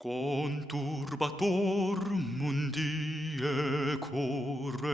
Conturbator mundie corresures.